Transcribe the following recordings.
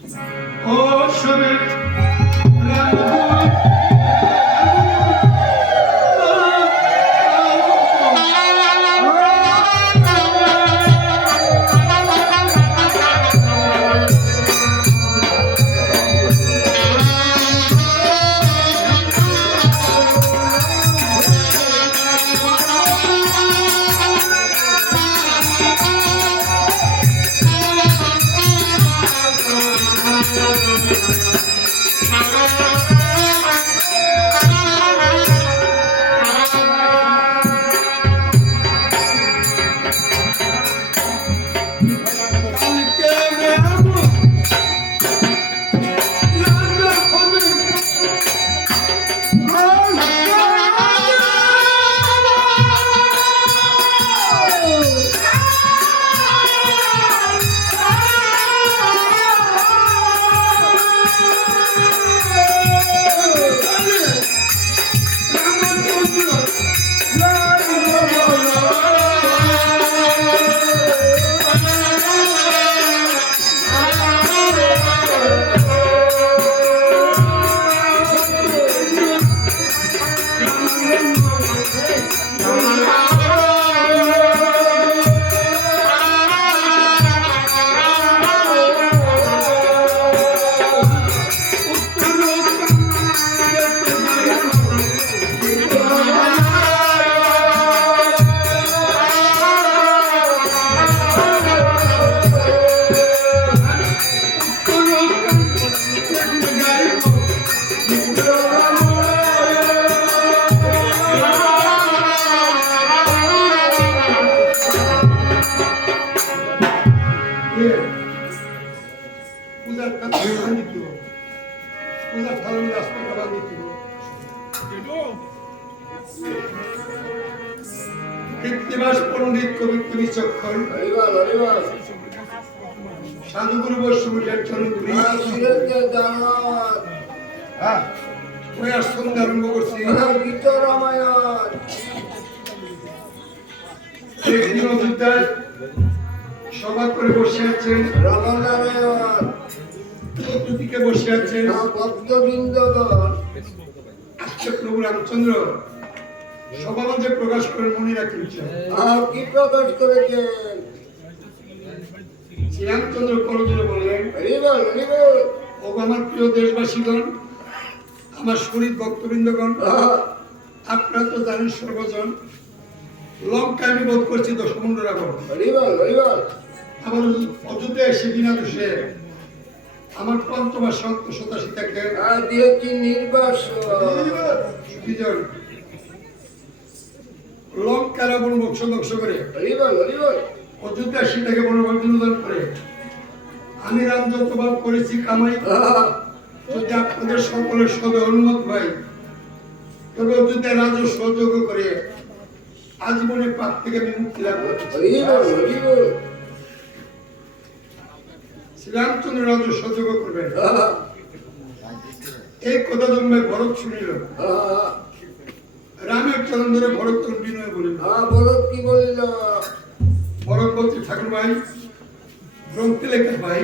ও শুনে কৃত্তিবাস পণ্ডিত কবিত্ব বিচক্ষণ সাধুগুরু বৈষ্ণবের চরণগুলি ওই আশ্রম আরম্ভ করছি অযোধ্যায় সভা করে বসে আছেন চতুর্দিকে বসে আছেন ভক্তবৃন্দগণ। আজকে প্রভু রামচন্দ্র সভা মধ্যে প্রকাশ করে মনে রাখিয়েছেন। কি প্রকাশ করেছেন? শ্রীরামচন্দ্র করজোরে বললেন, ও আমার প্রিয় দেশবাসীগণ, আমার শরীর ভক্তবৃন্দগণ, আপনারা তো জানেন সর্বজন লঙ্কায় আমি বোধ করছি দশমুণ্ড রাবণ। আমার অযোধ্যায় এসে বিনা দোষে আমার পঞ্চমাস সন্তোষতা সীতাকে দিয়েছি নির্বাসন। লঙ্কা রাবণ বংশ ধ্বংস করে অযোধ্যা সীতাকে বনবর্ধন করে আমি রাম যতবার করেছি কামাই, যদি আপনাদের সকলের সদ অনুমত হয় তবে অযোধ্যা রাজ সহযোগ করে আজীবনে পাপ থেকে আমি মুক্তি লাভ করছি। শ্রীরামচন্দ্র রাজ সহযোগ করবেন। এই কথা জন্মে ভরত শুনিল। রামের চরণ ধরে ভরত বিনয় বলিল। ভরত কি বলিল? ভরত বলছে, ঠাকুর ভাই, গ্রন্থে লেখা ভাই,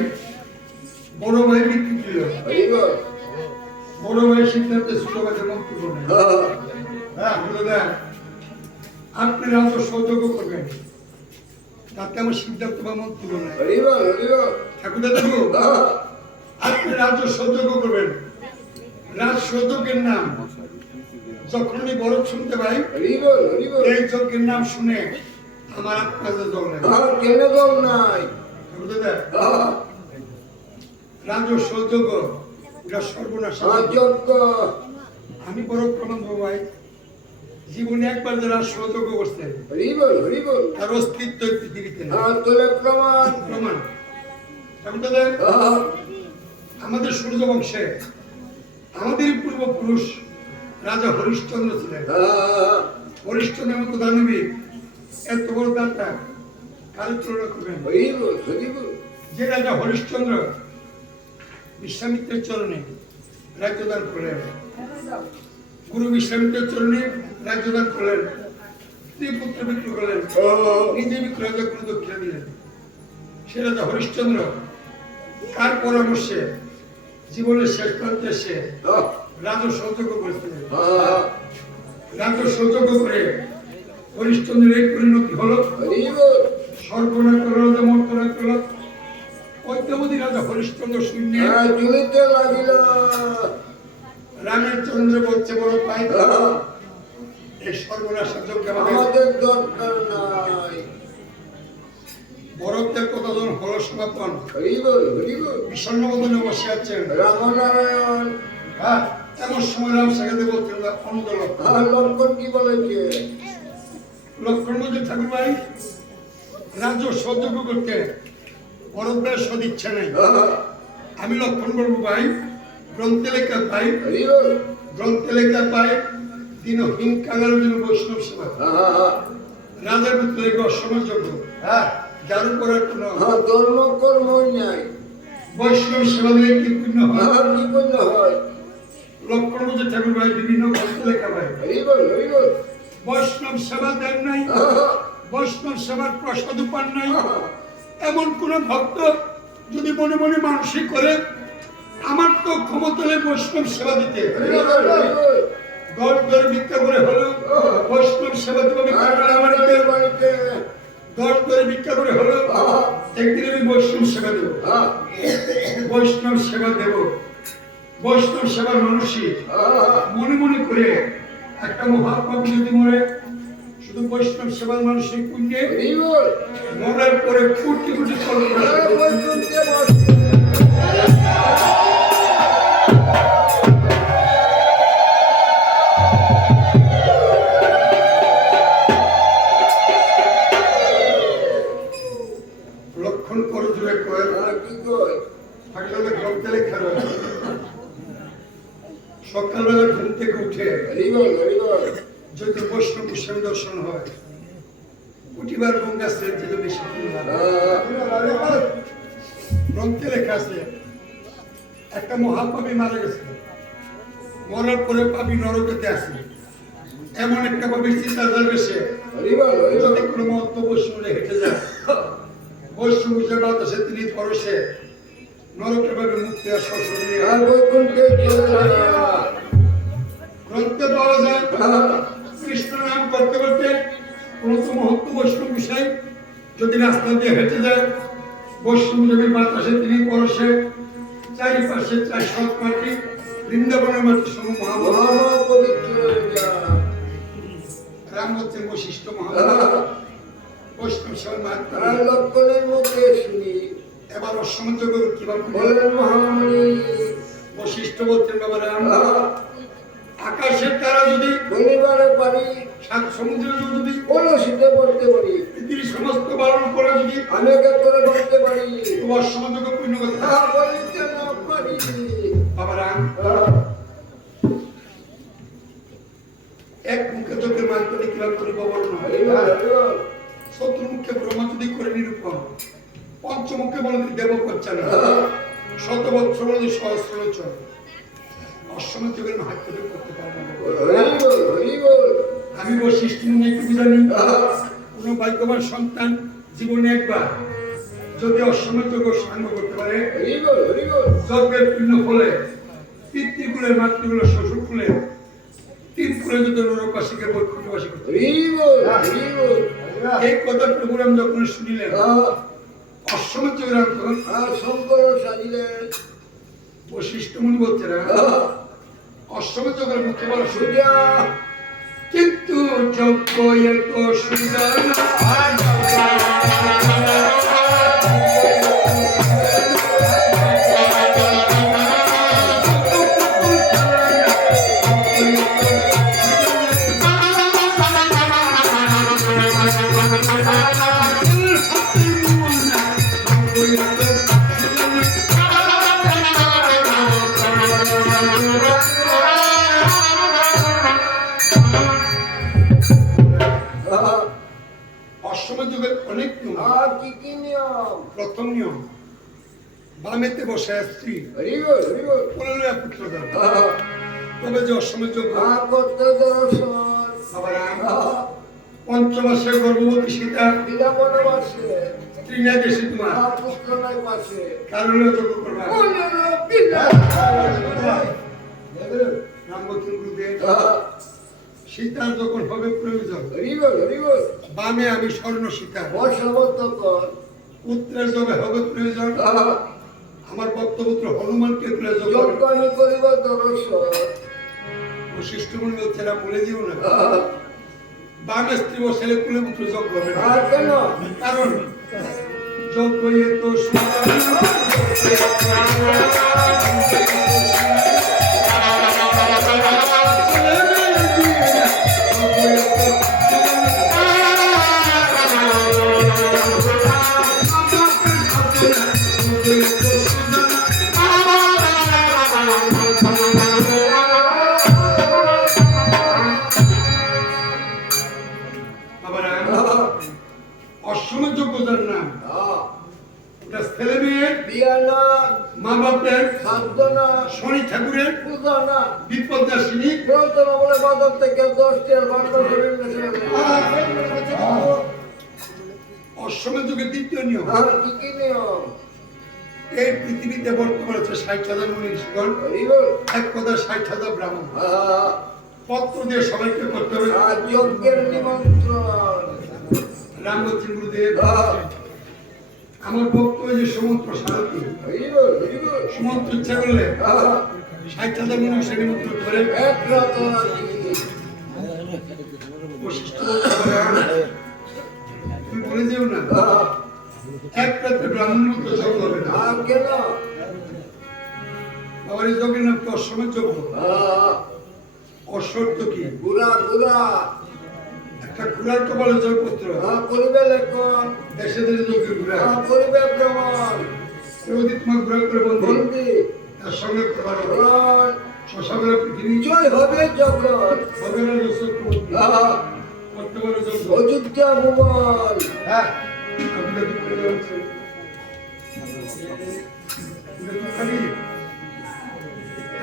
বড় ভাই বিক্রি দিল। বড় ভাই সিদ্ধান্তে ছোট ভাইয়ের মন্তব্য নেই। আপনি রাজ সহযোগ করবেন, তাতে আমার সিদ্ধান্ত বা মন্তব্য নেই। ঠাকুর দেখো, আপনি রাজ সহযোগ করবেন। রাজ সহযোগের নাম যখনই বড় শুনতে পাই, এই যজ্ঞের নাম শুনে আমার আপনাদের দল নাই। কেন দল নাই? রাজ সহযোগ এটা সর্বনাশ। আমি বড় প্রমাণ দেবো ভাই, জীবনে একবার যারা সহযোগ করছেন তার অস্তিত্ব পৃথিবীতে প্রমাণ প্রমাণ। আমাদের সূর্য বংশে আমাদের পূর্বপুরুষ রাজা হরিশ্চন্দ্র ছিলেন। হরিশ্চন্দ্রের মতো দানবী এত বড় দাতা কার তুলনা করবেন? যে রাজা হরিশ্চন্দ্র বিশ্বামিত্রের চরণে রাজ্যদান করলেন, গুরু বিশ্বামিত্রের চরণে রাজ্যদান করলেন, স্ত্রী পুত্র বিক্রি করলেন, নিজে বিক্রয় করে দক্ষিণা দিলেন। সে রাজা হরিশ্চন্দ্র কার পরামর্শে জীবনের শেষ প্রান্তে এসে রাজস্ব যোগ্য করেছিলেন। রাজস্ব যোগ্য করে হরিশ্চন্দ্রের এই পরিণতি হলো সর্বনাশ রাজা মর্তনাশ করল। অদ্যাবধি রাজা হরিশ্চন্দ্র শূন্য রামের চন্দ্র বলছে বড় পাই এই সর্বনাশের যোগ্য আমাদের দরকার নাই। বরফদের কত জন হল সমাপন বিষণ্ণ মতনে বসে আছেন রামনারায়ণ। হ্যাঁ, এমন সময় রাম সাথে বলছেন লক্ষণ কি বলেছে? লক্ষণ বলছে ঠাকুর ভাই রাজস্ব যোগ্য করতে বরফদের সদিচ্ছা নেই। আমি লক্ষণ বলবো ভাই গ্রন্থে লেখা পাই দিনহীন কাঙাল দিন বৈষ্ণব সেবা রাজার ভিতরে অসমাযোগ্য যার উপরে কোনো ধর্ম কর্ম নাই বৈষ্ণব সেবা দিলে কি পুণ্য হয়? লক্ষণ বলছে ঠাকুর ভাই বিভিন্ন গ্রন্থে লেখা পাই বৈষ্ণব সেবা দেন নাই, বৈষ্ণব সেবার প্রসাদ পান নাই। এমন কোন ভক্ত যদি মনে মনে মানসিক করে আমার তো ক্ষমতা নেই বৈষ্ণব সেবা দিতে, দশ দরে ভিক্ষা করে হলো বৈষ্ণব সেবা দেবো, দশ দরে ভিক্ষা করে হলো একদিন আমি বৈষ্ণব সেবা দেবো, বৈষ্ণব সেবা দেব। বৈষ্ণব সেবার মানুষই মনে মনে করে একটা মহাপাপী যদি মরে শুধু বৈষ্ণব সেবার মানুষের পুণ্যে মরার পরে কোটি কোটি লক্ষণ করে জুড়ে কয় থাকলে গ্রন্থে লেখা রয়েছে সকালবেলা ঘুম থেকে উঠে যদি বৈষ্ণব গোস্বামী দর্শন হয় উঠিবার গঙ্গা স্নান থেকে বেশি গ্রন্থে লেখা আছে একটা মহাপাপী মারা গেছে, মরার পরে পাপী নরকেতে আছে। এমন একটা পাপী চিন্তাধার বেশে যদি কোনো মহত্ব বৈষ্ণবে হেঁটে যায় বৈষ্ণব যে বাতাসে তিনি পরশে নরকের ভাবে মুক্তি আর সরস্বতী গ্রন্থে পাওয়া যায়। কৃষ্ণ নাম করতে করতে কোন তো মহত্ব বৈষ্ণব বিষয় যদি রাস্তা দিয়ে হেঁটে যায় বৈষ্ণব জমির বাতাসে তিনি পরশে চারিপাশে চার সৎ মাটি বৃন্দাবনের মাটি সম মহাপবিত্র রাম হচ্ছেন বৈশিষ্ট্য বৈষ্ণব লক্ষণের মুখে শুনি। এবার অসংখ্য গুরু কিভাবে বলেন মহামণি বৈশিষ্ট্য বলছেন বাবা রাম আকাশের তারা যদি বলিবারে পারি সাত সমুদ্রে যদি কলসিতে পড়তে পারি পৃথিবীর সমস্ত বারণ করে যদি আমি করে করতে পারি তোমার সমুদ্র পূর্ণ কথা বলিতে না পারি বাবা রাম এক মুখে তোকে মানতে কিভাবে করিব বলুন। শত্রু মুখে ব্রহ্মা যদি করে নিরূপণ পঞ্চমুখে বলে দেব করছে না শত বৎসর সহস্র চল অশ্বমেধ যুগের মাহাত্ম্য করতে পারবো। আমি বৈশিষ্ট্য একটু জানি কোন ভাগ্যবান সন্তান জীবনে একবার যদি অশ্বমেধ যুগ সাঙ্গ করতে পারে যজ্ঞের পূর্ণ ফলে পিতৃকুলের মাতৃকুলের শ্বশুর কুলে তিন কুলে যদি নরকবাসীকে বৈকুণ্ঠবাসী করতে এই কথা প্রোগ্রাম যখন শুনিলেন অশ্বমেধ যুগের শঙ্কর সাজিলেন বৈশিষ্ট্য মুনি বলছে না অশ্বমেধ যুগের মুখে বলা সুজা কিন্তু যজ্ঞ এত সুন্দর প্রথম নিয়ম বামেতে বসে স্ত্রী পুত্র তবে যে অশ্বমেধ যজ্ঞ পঞ্চমাসে গর্ভবতী সীতা স্ত্রী নাই দেশে তোমার, পুত্র নাই পাশে, কারণে যোগ্য করবা। রামবচন গুরুদেব সীতার যখন হবে প্রয়োজন, বামে আমি স্বর্ণ সীতা, পুত্রের যবে হবে প্রয়োজন, আমার ভক্তপুত্র হনুমানকে প্রয়োজন করিব। বশিষ্ঠ মুনি বলছে না, বলে দিও না, বামে স্ত্রী বসে কুলে পুত্র যোগ করবে না। আর কেন? কারণ যোগ্য তো অসময় যোগ্যতার নাম, ওটা ছেলে মেয়ের বিয়া না, মা বাপের খাদ্য না, শনি ঠাকুরের পূজা না, বিপদাসিনী প্রয়োজন বলে বাজার থেকে 10টি ভাণ্ড শরীর অসময় যুগের দ্বিতীয় নিয়ম। আর কি কি নিয়ম? এই পৃথিবীতে বর্তমানে আছে 60,000 মনীষীগণ, এক কথা 60,000 ব্রাহ্মণ, পত্র দিয়ে সবাইকে করতে হবে আর যজ্ঞের নিমন্ত্রণ। রামবচন গুরুদেব আমার ভক্ত ওই যে সমুদ্র সারথী, সমুদ্র ইচ্ছা করলে 60,000 মনীষীর নিমন্ত্রণ করে এক রাত বশিষ্ঠ তুমি বলে যেও না, এক রাত্রে ব্রাহ্মণ মন্ত্র যোগ হবে না। আর কেন? আবার এই যজ্ঞের নাম কি অশ্বমেধ যজ্ঞ। অশ্বত্ব কি? গুড়া গুড়া একটা ঘোড়ার কপালে জয়পুত্র, করিবে লেখন, দেশে দেশে যজ্ঞের ঘোড়া, করিবে ভ্রমণ, যদি তোমার ঘোড়া করে বন্ধু বন্দি তার সঙ্গে প্রমাণ প্রাণ শশাবের পৃথিবী জয় হবে জগৎ, হবে না চক্রবর্তী করতে পারো যজ্ঞ। অযোধ্যা ভুবন। হ্যাঁ আপনি কি করে যাচ্ছেন?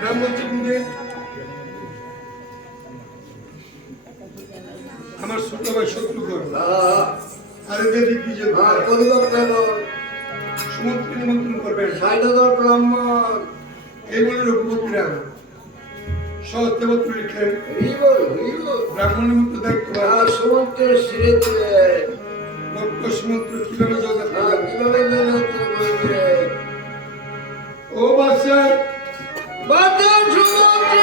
রাম বলছে গুরুদেব আমার ছোট ভাই শত্রুঘ্ন আর এদের দিগ্বিজয় আর করিবার প্রেরণ, সমুদ্র নিমন্ত্রণ করবেন 60,000 ব্রাহ্মণ। এই বলে রঘুপতিরা সহস্রপত্র লিখলেন, হরিবল হরিবল। ব্রাহ্মণ নিমন্ত্রণ দায়িত্ব আর সমুদ্রের শিরে দিলেন, ভক্ত সমুদ্র কিভাবে জগৎ আর কিভাবে নিমন্ত্রণ করবে? ও বাদশাহ বাদশাহ সমুদ্রে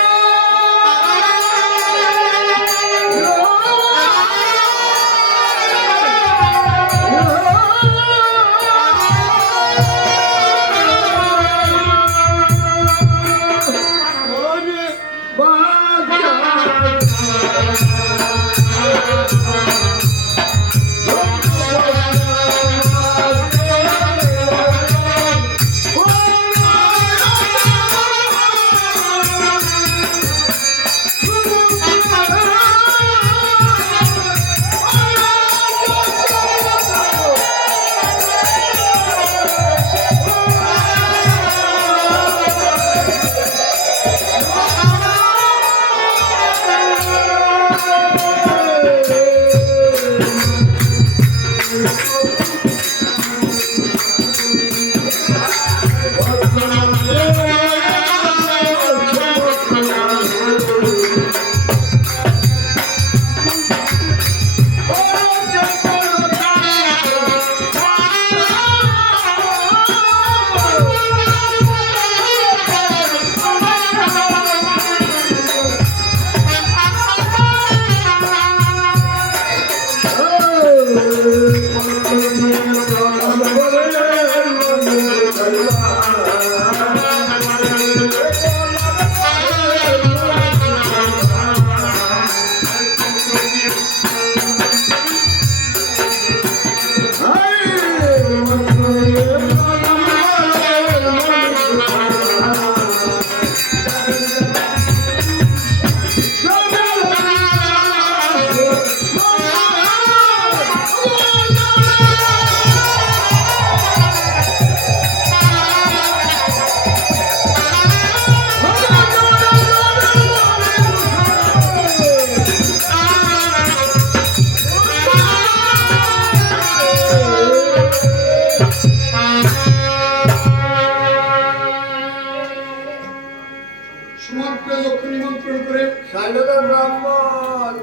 আপনি যখন নিমন্ত্রণ করে সাইডাদা ব্রাহ্মণ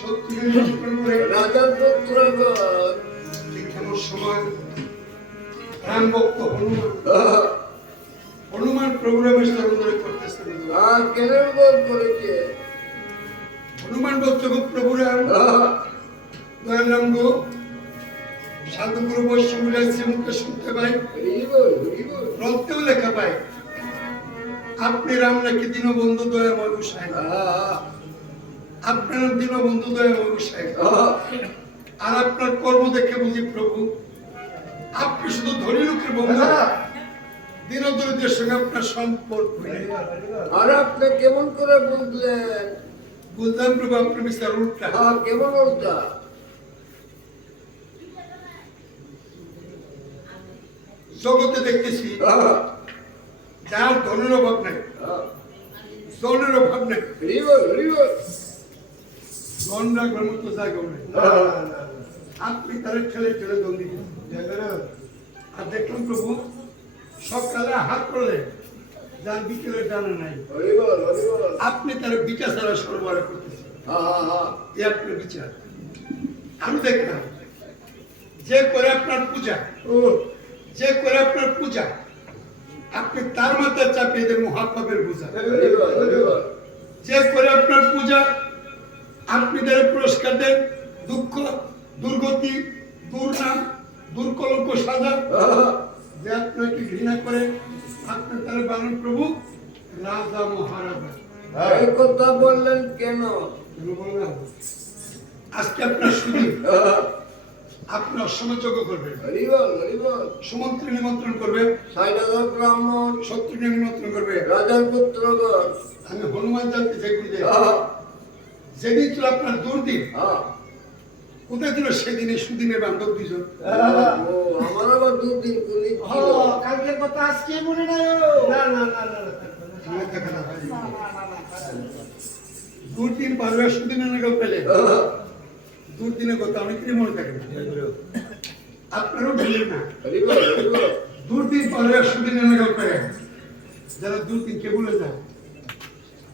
সত্যি নিমন্ত্রণ করে রাজার পুত্রগণ ঠিক এমন সময় রাম ভক্ত হনুমান প্রোগ্রামের সরঞ্জাম করতেছে। কেনের গোল করেছে হনুমান বলছে গো প্রভুরাম দয়াল রাম গো সাধুগুরু বৈষ্ণবরা শ্রীমুখে শুনতে পাই, গ্রন্থেও লেখা পাই আপনি রাম নাকি দীনবন্ধু দয়াময় গোসাই, আপনার নাম দীনবন্ধু দয়াময় গোসাই। আর আপনার কর্ম দেখে বুঝি প্রভু আপনি শুধু ধনী লোকের বন্ধু, দীনদরিদ্রের সঙ্গে আপনার সম্পর্ক নেই। আর আপনি কেমন করে বুঝলেন? বুঝলাম প্রভু আপনার বিচার উল্টা। কেমন উল্টা? জগতে দেখতেছি যার ধনের অভাব নাই, জনের অভাব নাই, জন রাখবার মতো জায়গা নেই। আপনি তারা ঠেলে ঠেলে দল দিচ্ছেন। আর দেখলাম প্রভু সকালে হাত করলে যার বিকেলে জানা নাই, আপনি তার বিচার ছাড়া সরবরাহ করতেছেন। এই আপনার বিচার। আমি দেখলাম যে করে আপনার পূজা, যে করে আপনার পূজা আপনি তার মাথায় চাপিয়ে দেন মহাপাপের পূজা। যে করে আপনার পূজা আপনি তার পুরস্কার দেন দুঃখ, দুর্গতি, দুর্নাম, দুর্কলঙ্ক সাজা। যে আপনাকে ঘৃণা করে আপনি তার বানান প্রভু রাজা মহারাজা। এই কথা বললেন কেন? বললাম আজকে আপনার শুধু আপনি অসমাযোগ্য করবেন, সুমন্ত্রী নিমন্ত্রণ করবে, সাইডাদার ব্রাহ্মণ শত্রুকে নিমন্ত্রণ করবে, রাজার পুত্রগণ। আমি হনুমান জানতে চাই বুঝলে যেদিন ছিল আপনার দুর্দিন, কোথায় ছিল সেদিনে সুদিনের বান্ধব দুজন? আমার আবার দুদিন কুলি কালকের কথা আজকে মনে নাই। মনে থাকে না ভাই। দুর্দিন পারবে সুদিনের নাগাল পেলে দুর্দিনের কথা অনেকেরই মনে থাকে না, আপনারও ভুলেন না। দুর্দিন পারবে সুদিনের নাগাল পেলে যারা দুর্দিনকে ভুলে যায়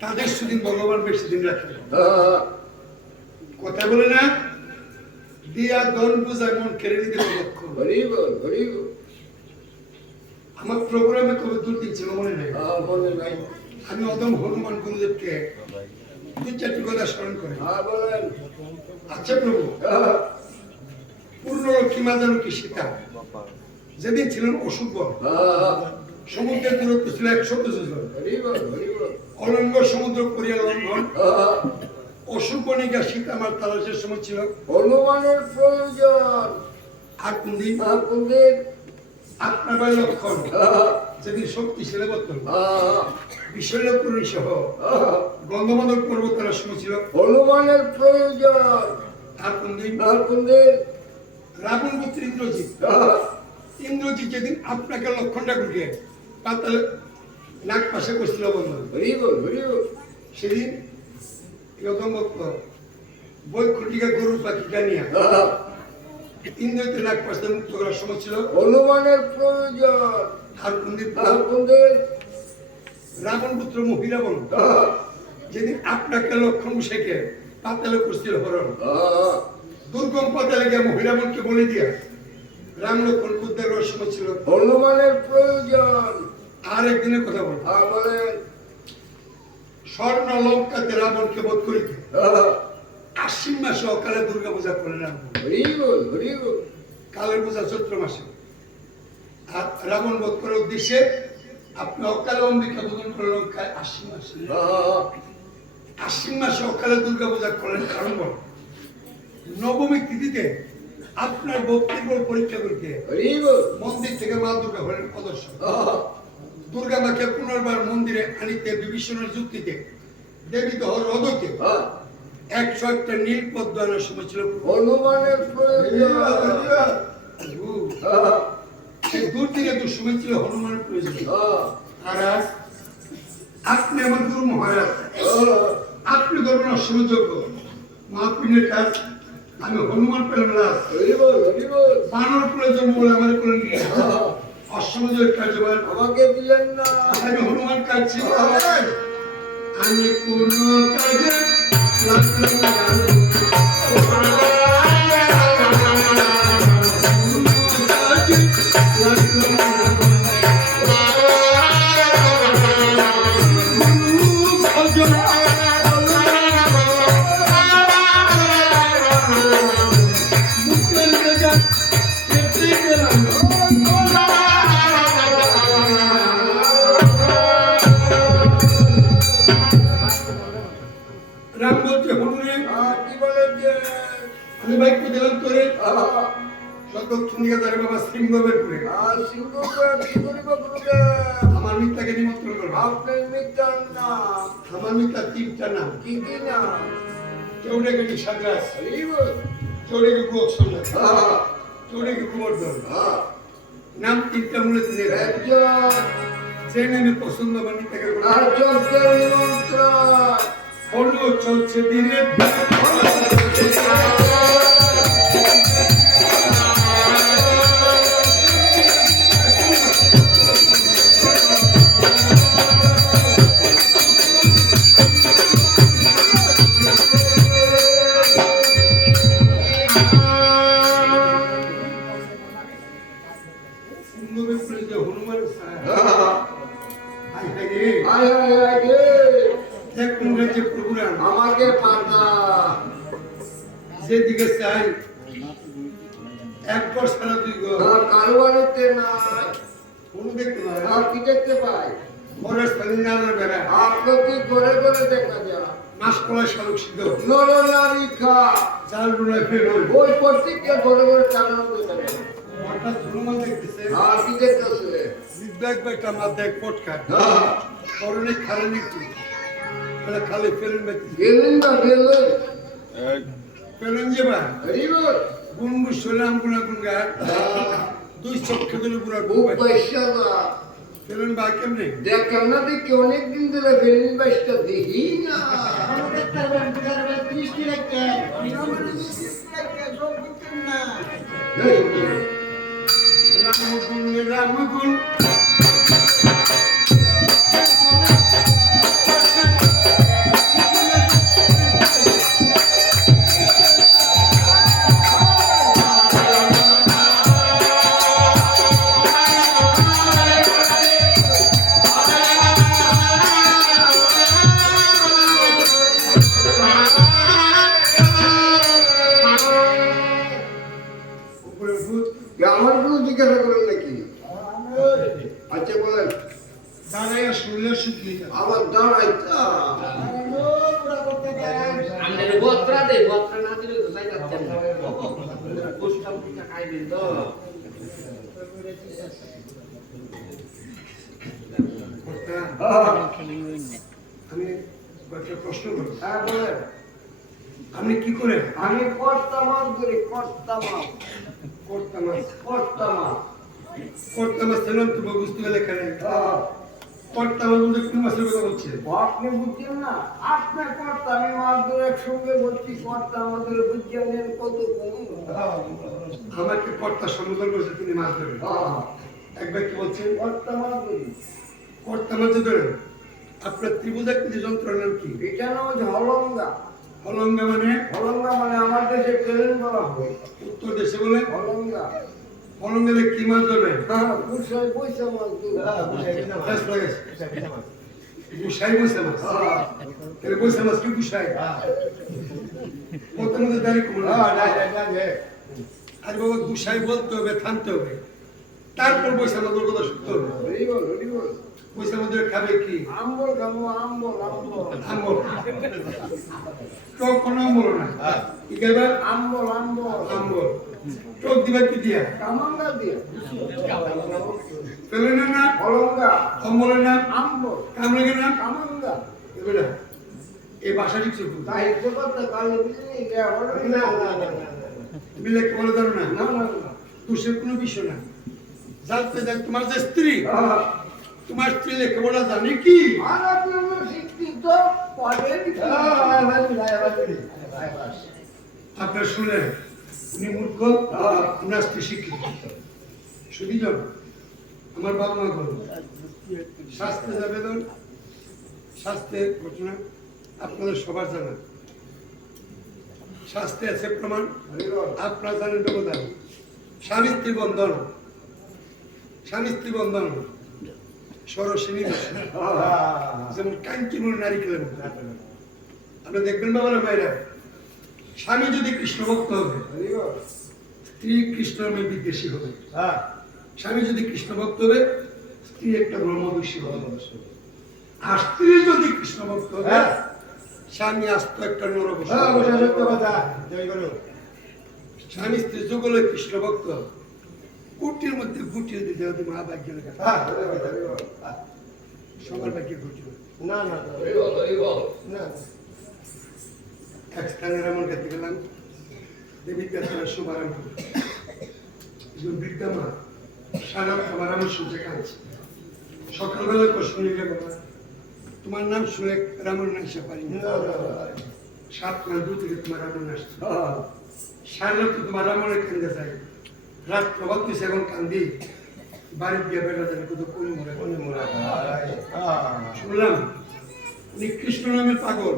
তাদের সুদিন ভগবান বেশি দিন রাখে। কথা বলে না দিয়া দন বুঝায় মন কেড়ে নিতে লক্ষ্য। আমার প্রোগ্রামে কবে দুর্দিন ছিল মনে নাই। আমি অদম হনুমান গুরুদেবকে দুই চারটি কথা স্মরণ করি। আচ্ছা প্রভু, পূর্ণ লক্ষ্মী মাজানুকি সীতা যেদিন ছিলেন অশুভ, সমুদ্রের দূরত্ব ছিল 100 যোজন, অলঙ্গ সমুদ্র করিয়া লঙ্ঘন, অশুভনিকা সীতা মার তালাশের সময় ছিল হনুমানের প্রয়োজন। আর কোন দিন আপনার ভাই লক্ষণ যেদিন শক্তি ছেলে বর্তমান বিশ্বলক্ষণী সহ গন্ধমাদক পর্বতার সময় ছিল হনুমানের প্রয়োজন। আর কোন দিন রাবণ পুত্র ইন্দ্রজিৎ, ইন্দ্রজিৎ যেদিন আপনাকে লক্ষণ ঠাকুরকে পাতালে নাক পাশে করছিল বন্ধন, সেদিন গৌতম ভক্ত বৈকুণ্ঠিকা গরুর পাখি জানিয়া ইন্দ্রজিতের নাক পাশে মুক্ত করার সময় ছিল হনুমানের প্রয়োজন। আর কোন দিন রাবণ পুত্র মহিরাবণ যেদিন আপনাকে লক্ষণ শেখে পাতালে করছিল হরণ, দুর্গম পাতালে গিয়ে মহিরাবণকে বলে দিয়া রাম লক্ষণ উদ্ধার করার সময় ছিল হনুমানের প্রয়োজন। আর একদিনের কথা বল বলেন স্বর্ণ লঙ্কাতে রাবণকে বধ করিতে আশ্বিন মাসে অকালে দুর্গা পূজা করলেন রাবণ। কালের পূজা চৈত্র মাসে, আর রাবণ বধ করার উদ্দেশ্যে আপনি অকালে অম্বিকা পূজন করে লঙ্কায় আশ্বিন মাসে। আশ্বিন মাসে অকালে দুর্গা পূজা করলেন কারণ বল নবমী তিথিতে আপনার ভক্তির বল পরীক্ষা করতে মন্দির থেকে মা দুর্গা হলেন প্রদর্শন। দুর্গা মাকে পুনর্বার মন্দিরে আনিতে বিভীষণের যুক্তিতে দেবী দহর হদতে 101টা নীল পদ্ম আনার সময় ছিল হনুমানের প্রয়োজন। সেই দুর্দিনে তো সময় ছিল হনুমানের প্রয়োজন। আর আজ আপনি আমার গুরু মহারাজ, আপনি ধরবেন অসহযোগ্য মহাপুণ্যের কাজ। আমি হনুমান পেলাম না, বানর প্রয়োজন বলে আমার করলেন অসহযোগ কার্যবার আমাকে দিলেন না। আমি হনুমান কাটছি আমি কোনো কাজে লাগলাম না কোনো কাজে লাগলাম না রাম বলছে হনুরে কি বলেন যে আমি বাইক দিলাম তোরে দক্ষিণ দিকে তারে বাবা সিংহবেরপুরে সিংহকে কি করিব গুরুদেব আমার মিথ্যাকে নিমন্ত্রণ করবো আপনার মিত্রার নাম আমার মিথ্যা তিনটা নাম কি কি নাম চৌড়েকে নিশাগ্রাস হরিব চৌড়েকে কুয়কসন্না চৌড়েকে কুমর্দন নাম তিনটা মূলে তিনি একজন যে নামে পছন্দ আমার মিথ্যাকে আর চোখের নিমন্ত্রণ হলো চলছে দিনে হনুমান যে প্রোগ্রাম আমাকে পাতা যেদিকে চাই একবার সারা দুই ঘর কারবারিতে নাই কোনো দেখতে পারে আর কি দেখতে পাই ঘরের স্থানে নানার বেড়া প্রতি ঘরে ঘরে দেখা যায় মাস কলায় শালক সিদ্ধ নরনারী খা চাল রুলায় ফের ওই প্রত্যেককে ঘরে ঘরে চালানো দেখা যায় হঠাৎ হনুমান দেখতেছে আর কি দেখতেছে বিদ্যাক বেটা মাথায় পটকা করণে খালেন একটু খালে ফেলেন বেটি গেলেন না গেলেন ফেলেন যে বা হরিব গুনগু সোলাম গুনা গুনগা দুই চক্ষে দিলে পুরা খুব পয়সা না ফেলেন বা কেমনে দেখেন না দেখি অনেকদিন ধরে ফেরিন বাইশটা দেখি না দেখতে পারবেন দৃষ্টি রাখতে রামগুণ রামগুণ আমার কোনো জিজ্ঞাসা করেন নাকি আচ্ছা বলেন দাঁড়াইয়া শুনলে শুকিয়ে যাবে আমার দাঁড়াইতা আমাদের বত্রা দে বত্রা না দিলে তো যাইতে পারছেন না গোষ্ঠম পিঠা খাইবেন তো আমি একটা প্রশ্ন করব হ্যাঁ বলেন আপনি কি করেন আমি কর্তা মাছ ধরি কর্তা মাছ কর্তা মাছ কর্তা মাছ কর্তা মাছ ছিলাম তো বুঝতে গেলে এখানে কর্তা মাছ বলতে কোন মাছের কথা বলছে আপনি বুঝছেন না আপনার কর্তা আমি মাছ ধরে একসঙ্গে বলছি কর্তা মাছ ধরে বুঝছেন কত কম আমাকে কর্তা সম্বোধন করেছে তিনি মাছ ধরবেন একবার কি বলছেন কর্তা মাছ ধরি কর্তা মাছ যে ধরেন আপনার ত্রিভুজাকৃতি যন্ত্রের নাম কি এটা নাম হচ্ছে হলঙ্গা হলঙ্গা মানে হলঙ্গা মানে আমার দেশে প্লেন বলা হয় উত্তর দেশে বলে হলঙ্গা হলঙ্গালে কি মাছ ধরবেন হ্যাঁ বুঝাই পয়সা মাছ ধরি বেশ লাগাইছে গুসাই বসে মাছ তাহলে বসে মাছ কি গুসাই কত মধ্যে দাঁড়িয়ে কমলো আর বাবা গুসাই বলতে হবে থামতে হবে তারপর বৈশা মাছের কথা শুনতে হবে হরিবল হরিবল বৈশা মাছের খাবে কি আম্বল খাবো আম্বল আম্বল আম্বল টক কোনো আম্বল না কি খাবে আম্বল আম্বল আম্বল টক দিবা কি দিয়া কামাঙ্গা দিয়ে পেলে না না হলঙ্গা অম্বলের নাম আম্বল কামড়ে না কামাঙ্গা এগুলা এই ভাষা শিখছো তুমি সাহিত্য কথা কালে বুঝলি না না না তুমি লেখা বলে ধরো না না না না তুষের কোনো বিষয় না জানতে যাক তোমার যে স্ত্রী তোমার স্ত্রী লেখাপড়া জানে কি আর আপনি আমার শিক্ষিত পড়েন কি? আপনার শুনলেন উনি মূর্খ ওনার স্ত্রী শিক্ষিত শুধু জন আমার বাবা মা করো শাস্ত্রে যাবে ধর শাস্ত্রের ঘটনা আপনাদের সবার জানা। শাস্ত্রে আছে প্রমাণ, আপনারা জানেন ব্যবধান। স্বামী স্ত্রী বন্ধন, স্বামী স্ত্রী বন্ধন সরসিনী যেমন কাঞ্চিমুল নারিকেলের মতো। আপনি দেখবেন বাবা না মায়েরা, স্বামী যদি কৃষ্ণ ভক্ত হবে, স্ত্রী কৃষ্ণের বিদ্বেষী হবে। স্বামী যদি কৃষ্ণ ভক্ত হবে, স্ত্রী একটা ব্রহ্মদর্শী হবে। আর স্ত্রী যদি কৃষ্ণ ভক্ত হবে, স্বামী আস্ত একটা নরবশ। স্বামী স্ত্রী যুগলে কৃষ্ণ ভক্ত, কুটির মধ্যে গুটিয়ে দিতে হতে মহাভাগ্য লেখা। সবার ভাগ্যে ঘুটি না না না এক স্থানের এমন খেতে গেলাম, দেবী বিদ্যার শুভারম্ভ বিদ্যা মা সারা খাবার আমার শুনতে কাঁদছে। সকালবেলা প্রশ্ন নিলে বাবা তোমার নাম শুনে রামন আসতে পারি না, 7 মাস দূর থেকে তোমার রামন আসছে। সারা তো তোমার রামনের কেন্দ্রে চাই, রাত প্রভাত দিছে এখন কান্দি, বাড়ির গিয়ে বেড়া যাবে কত কোন মরে শুনলাম উনি কৃষ্ণ নামের পাগল,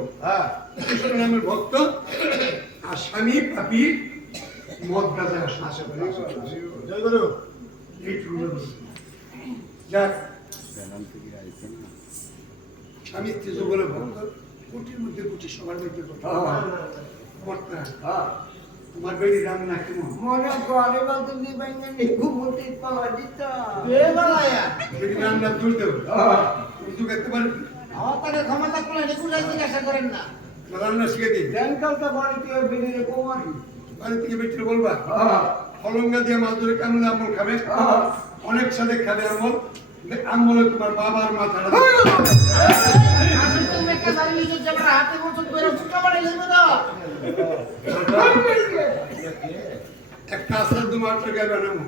কৃষ্ণ নামের ভক্ত, আর স্বামী পাপি মদ গাজা আসে। যাক স্বামী স্ত্রী যুগলে ভক্ত, কুটির মধ্যে কুটি সবার মধ্যে তোমার বেড়ি রান্না কেমন? মনে করে বলতে দিবেন না ঘুমোতে পাওয়া দিত বেড়ি রান্না তুল দেব, তুমি তো খেতে পারবে আমার তাকে ক্ষমতা করলে নিকুলাই জিজ্ঞাসা করেন না। রান্না শিখে দিই, ব্যাংকালটা বাড়িতে বেরিয়ে কমারি বাড়ি থেকে বেটির বলবা ফলঙ্গা দিয়ে মাছ ধরে কামলে আমল খাবে, অনেক সাথে খাবে আমল। আমলে তোমার বাবার মাথাটা আসলে তুমি একটা জানি নিজের জায়গায় হাতে বছর করে ফুটা বাড়ি লিখবে দাও। একটা আসার তোমার টাকা বানাবো,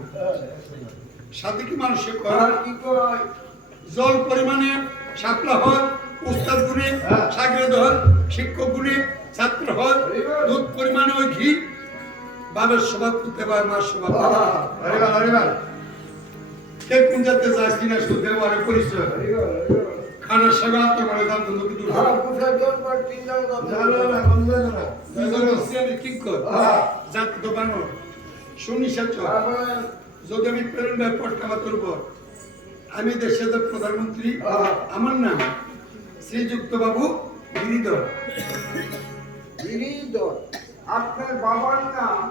সাথে কি মানুষের কর আর কি কয় জল পরিমাণে শাপলা হয়, উস্তাদ গুণে সাগরেদ হয়, শিক্ষক গুণে ছাত্র হয়, দুধ পরিমাণে ওই ঘি, বাবার স্বভাব করতে পারে, মার স্বভাব কে কোন জাতে যাস কিনা শুধু ব্যবহারে পরিচয় খানার সেবা তোমার দাম তো কিন্তু কি কর জাতি তো বানো শুনি সত্য। যদি আমি প্রেরণ ভাই পটকাবা করব, আমি দেশের প্রধানমন্ত্রী, আমার নাম শ্রীযুক্ত বাবু গিরিধর। গিরিধর আপনার বাবার নাম?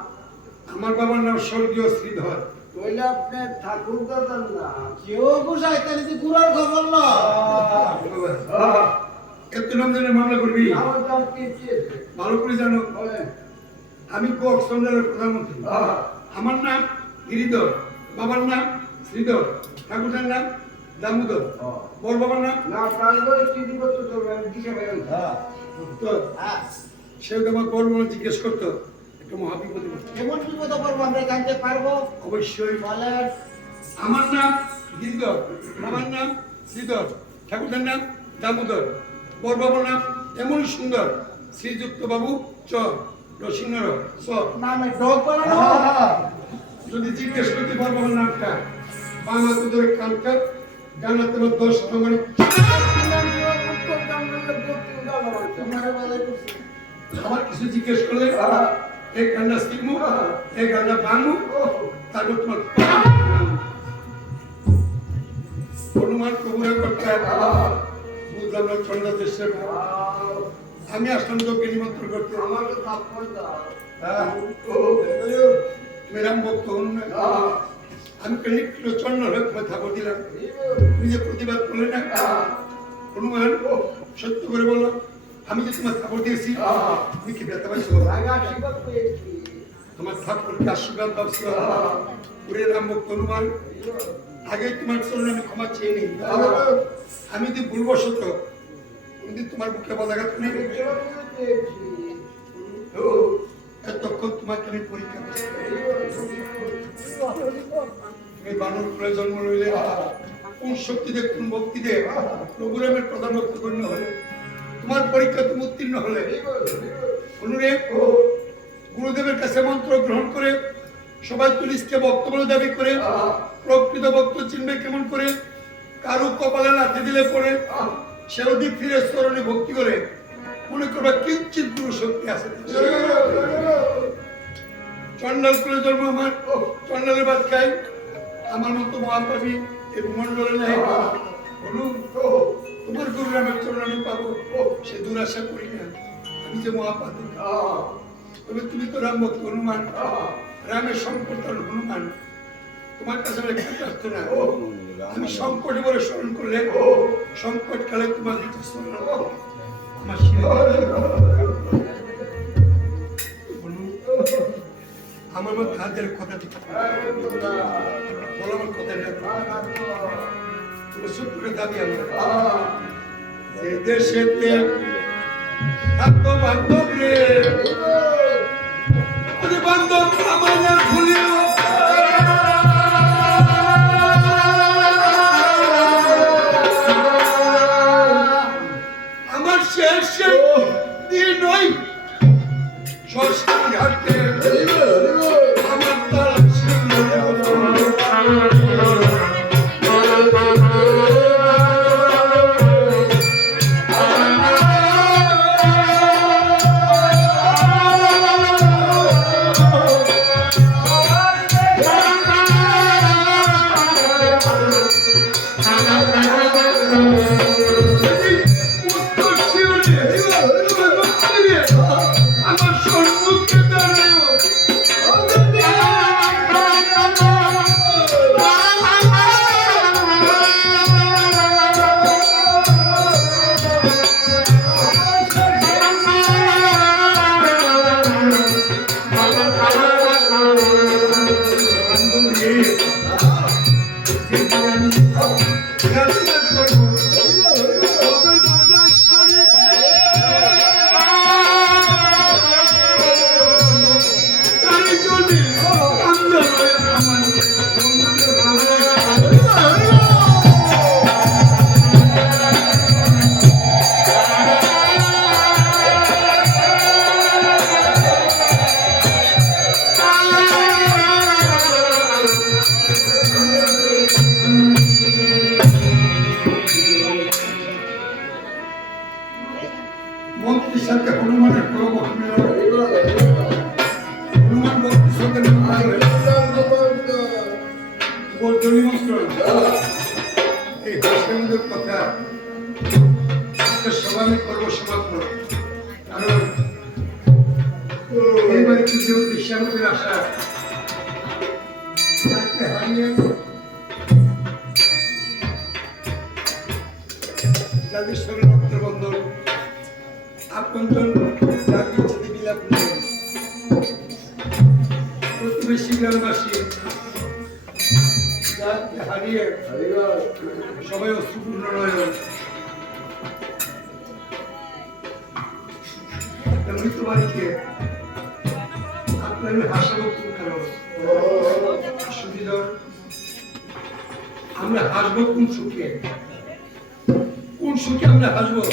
আমার বাবার নাম স্বর্গীয় শ্রীধর। কইলে আপনার ঠাকুর দাদার নাম? কেউ বুঝাই তাহলে তুই গুড়ার খবর না। এত নাম জেনে মামলা করবি? আমার নাম কি চেয়েছে ভালো করে জানো, বলেন। আমি কক্সবাজারের প্রধানমন্ত্রী। আমার নাম গিরিধর, বাবার নাম শ্রীধর, ঠাকুরের নাম দামোদর, বড় বাবার নাম না তাহলে চিঠি করতে চলবে, আমি দিশা পেলাম উত্তর। সে তোমার গর্ব জিজ্ঞেস করতো, একটা মহাবিপদে পড়তো। এমন বিপদ করবো আমরা জানতে পারবো? অবশ্যই। বলেন। আমার নাম গিরিধর, বাবার নাম শ্রীধর, ঠাকুরের নাম দামোদর, বড় বাবার নাম এমন সুন্দর শ্রীযুক্ত বাবু চ রসিন্নর স। নামে ডগ বানানো। যদি জিজ্ঞেস করতে পারবো আমার নামটা, বাংলা তো ধরে কালকার গানা তোমার 10 নম্বরে আমার কিছু জিজ্ঞেস করলে এই গান্ডা শিখবো, এই গান্ডা ভাঙবো, তারপর তোমার হনুমান প্রভুরা করতে বুঝলাম না চন্দ্র দেশের। আমি আসলাম তোকে নিমন্ত্রণ করতে, আমার তো থাপ্পড় দাও। মেরাম ভক্ত হনুমান। আমি একটু চন্দ্র হয়ে থাপড় দিলাম, নিজে প্রতিবাদ করলে না। হনুমান সত্য করে বলো, আমি যে তোমার থাপড় দিয়েছি তুমি কি ব্যথা পাইছো? আগে আশীর্বাদ পেয়েছি। তোমার থাপড়কে আশীর্বাদ পাচ্ছি পুরে রাম ভক্ত হনুমান। আগে তোমার চরণে আমি ক্ষমা চেয়ে নিই, আমি যদি ভুলবশত কোনদিন তোমার বুকে বলাঘাত করি, তখন তোমাকে আমি পরীক্ষা করছি। তুমি বানর কুলে জন্ম লইলে, কোন শক্তিতে কোন ভক্তিতে প্রভুরামের প্রধান ভক্ত গণ্য হলে, তোমার পরীক্ষা তুমি উত্তীর্ণ হলে, অনুরে গুরুদেবের কাছে মন্ত্র গ্রহণ করে সবাই পুলিশকে ভক্ত বলে দাবি করে, প্রকৃত ভক্ত চিনবে কেমন করে? কারু কপালে লাথি দিলে পরে সে অধিক ফিরে স্মরণে ভক্তি করে মনে করবা কিঞ্চিত গুরু শক্তি আছে। চন্ডাল করে জন্ম আমার, চন্ডালের ভাত খাই, আমার মতো মহাপাবি এই মন্ডলে নাই। বলুন তোমার গুরু রামের চরণে পাবো সে দুরাশা করি না, আমি যে মহাপাবি। তবে তুমি তো রাম ভক্ত হনুমান, রামের সংকটন হনুমান, তোমার কাছে আমার একটা প্রার্থনা, আমি সংকটে বলে স্মরণ করলে সংকট কালে তোমার আমার আমার মধ্যে হাতের কথা বলো, আমার কথা তোমার সত্যি দাবি আমার যে দেশেতে থাকতো বান্ধব রে, বান্ধব আমার না ভুলিও আমার শেষ দিন নয় শ্মশান ঘাটে আমার তার আমার সম্মুখে দাঁড়ায় মন্ত্রীর সাথে হনুমানের প্রভু হনুমান মন্ত্রীর সাথে এই হাসেন্দ্রের কথা সবাই করবো সমাপ্ত, কারণ এই বাড়িতে যে উদ্দেশ্যে আমাদের আসা হারিয়ে যাদের শরীর রক্তবন্ধন আপনজন জাতীয় ছেলে বিলাপ নেই, প্রতিবেশী গ্রামবাসী যাকে হারিয়ে সবাই অশ্রুপূর্ণ নয়। মৃত বাড়িকে আপনার হাসাবো কোন কারণ? আমরা হাসবো কোন সুখে? কোন সুখে আমরা হাসবো?